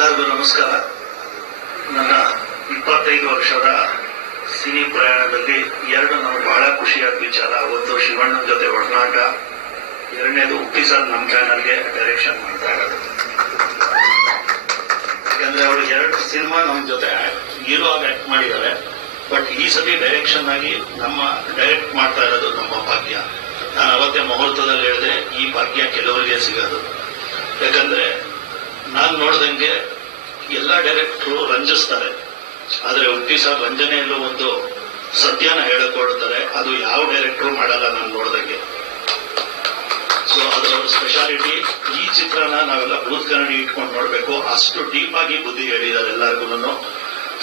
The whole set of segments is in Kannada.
ಎಲ್ಲರಿಗೂ ನಮಸ್ಕಾರ. ನನ್ನ 25 ವರ್ಷದ ಸಿನಿ ಪ್ರಯಾಣದಲ್ಲಿ ಎರಡು ನನಗೆ ಬಹಳ ಖುಷಿಯಾದ ವಿಚಾರ. ಒಂದು ಶಿವಣ್ಣನ ಜೊತೆ ಒಡನಾಟ, ಎರಡನೇದು ಉಪ್ಪಿ ಸರ್ ನಮ್ಮ ಚಾನಲ್ಗೆ ಡೈರೆಕ್ಷನ್ ಮಾಡ್ತಾ ಇರೋದು. ಯಾಕಂದ್ರೆ ಅವರು 2 ಸಿನಿಮಾ ನಮ್ಮ ಜೊತೆ ಹೀರೋ ಆಗಿ ಆಕ್ಟ್ ಮಾಡಿದ್ದಾರೆ. ಬಟ್ ಈ ಸತಿ ಡೈರೆಕ್ಷನ್ ಆಗಿ ನಮ್ಮ ಡೈರೆಕ್ಟ್ ಮಾಡ್ತಾ ಇರೋದು ನಮ್ಮ ಭಾಗ್ಯ. ನಾನು ಅವತ್ತೇ ಮುಹೂರ್ತದಲ್ಲಿ ಹೇಳಿದೆ, ಈ ಭಾಗ್ಯ ಕೆಲವರಿಗೆ ಸಿಗೋದು. ಯಾಕಂದ್ರೆ ನಾನು ನೋಡ್ದಂಗೆ ಎಲ್ಲ ಡೈರೆಕ್ಟರು ರಂಜಿಸ್ತಾರೆ, ಆದ್ರೆ ಉಪ್ಪಿ ಸರ್ ರಂಜನೆಯಲ್ಲೂ ಒಂದು ಸತ್ಯನ ಹೇಳಕೊಡ್ತಾರೆ. ಅದು ಯಾವ ಡೈರೆಕ್ಟರು ಮಾಡಲ್ಲ ನಾನು ನೋಡ್ದಂಗೆ. ಸೊ ಅದು ಅವ್ರ ಸ್ಪೆಷಾಲಿಟಿ. ಈ ಚಿತ್ರನ ನಾವೆಲ್ಲ ಭೂತ್ ಕನ್ನಡಿ ಇಟ್ಕೊಂಡು ನೋಡ್ಬೇಕು, ಅಷ್ಟು ಡೀಪ್ ಆಗಿ ಬುದ್ಧಿ ಹೇಳಿದ್ದಾರೆ ಎಲ್ಲರಿಗೂ.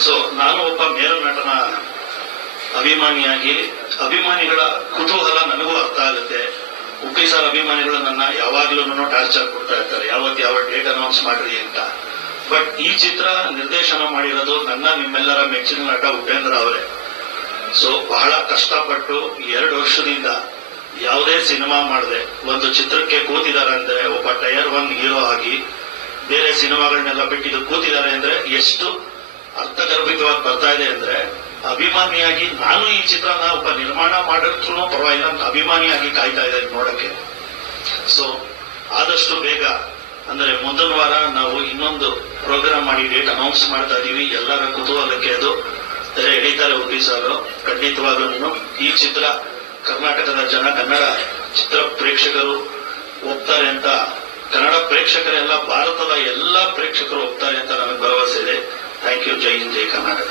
ಸೊ ನಾನು ಒಬ್ಬ ಮೇರುನಟನ ಅಭಿಮಾನಿಯಾಗಿ, ಅಭಿಮಾನಿಗಳ ಕುತೂಹಲ ನನಗೂ ಅರ್ಥ ಆಗುತ್ತೆ. ಉಪ್ಪಿ ಸರ್ ಅಭಿಮಾನಿಗಳು ನನ್ನ ಯಾವಾಗ್ಲೂ ಟಾರ್ಚರ್ ಕೊಡ್ತಾ ಇರ್ತಾರೆ, ಯಾವ ಡೇಟ್ ಅನೌನ್ಸ್ ಮಾಡ್ರಿ ಅಂತ. ಬಟ್ ಈ ಚಿತ್ರ ನಿರ್ದೇಶನ ಮಾಡಿರೋದು ನನ್ನ ನಿಮ್ಮೆಲ್ಲರ ಮೆಚ್ಚಿನ ನಟ ಉಪೇಂದ್ರ ಅವರೇ. ಸೊ ಬಹಳ ಕಷ್ಟಪಟ್ಟು 2 ವರ್ಷದಿಂದ ಯಾವುದೇ ಸಿನಿಮಾ ಮಾಡದೆ ಒಂದು ಚಿತ್ರಕ್ಕೆ ಕೂತಿದ್ದಾರೆ ಅಂದ್ರೆ, ಒಬ್ಬ ಟೈರ್ 1 ಹೀರೋ ಆಗಿ ಬೇರೆ ಸಿನಿಮಾಗಳನ್ನೆಲ್ಲ ಬಿಟ್ಟಿದ್ದು ಕೂತಿದ್ದಾರೆ ಅಂದ್ರೆ ಎಷ್ಟು ಅರ್ಥಗರ್ಭಿತವಾಗಿ ಬರ್ತಾ ಇದೆ ಅಂದ್ರೆ, ಅಭಿಮಾನಿಯಾಗಿ ನಾನು ಈ ಚಿತ್ರನ ಒಬ್ಬ ನಿರ್ಮಾಣ ಮಾಡಿದ್ರು ಪರವಾಗಿಲ್ಲ, ಅಭಿಮಾನಿಯಾಗಿ ಕಾಯ್ತಾ ಇದ್ದೇನೆ ನೋಡಕ್ಕೆ. ಸೊ ಆದಷ್ಟು ಬೇಗ ಅಂದ್ರೆ ಮುಂದಿನ ವಾರ ನಾವು ಇನ್ನೊಂದು ಪ್ರೋಗ್ರಾಮ್ ಮಾಡಿ ಡೇಟ್ ಅನೌನ್ಸ್ ಮಾಡ್ತಾ ಇದೀವಿ. ಎಲ್ಲರ ಕುತೂಹಲಕ್ಕೆ ಅದು ಎಳೀತಾರೆ ಉಪ್ಪಿ ಸರ್. ಖಂಡಿತವಾಗ್ಲೂ ಈ ಚಿತ್ರ ಕರ್ನಾಟಕದ ಜನ, ಕನ್ನಡ ಚಿತ್ರ ಪ್ರೇಕ್ಷಕರು ಒಪ್ತಾರೆ ಅಂತ, ಕನ್ನಡ ಪ್ರೇಕ್ಷಕರೆಲ್ಲ, ಭಾರತದ ಎಲ್ಲಾ ಪ್ರೇಕ್ಷಕರು ಒಪ್ತಾರೆ ಅಂತ ನನಗೆ ಭರವಸೆ ಇದೆ. Thank you. ಜೈ ಹಿಂದ್, ಜೈ ಕರ್ನಾಟಕ.